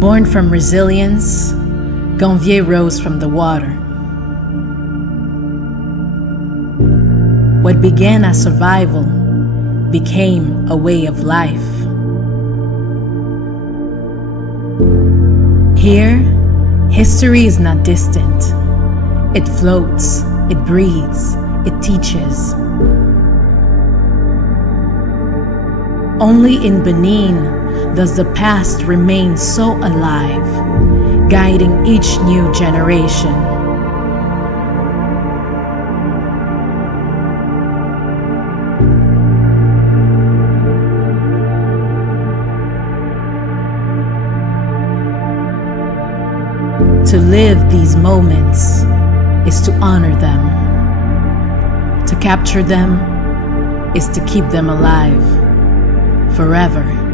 Born from resilience, Ganvier rose from the water. What began as survival became a way of life. Here, history is not distant. It floats, it breathes, it teaches. Only in Benin does the past remain so alive, guiding each new generation. To live these moments is to honor them. To capture them is to keep them alive forever.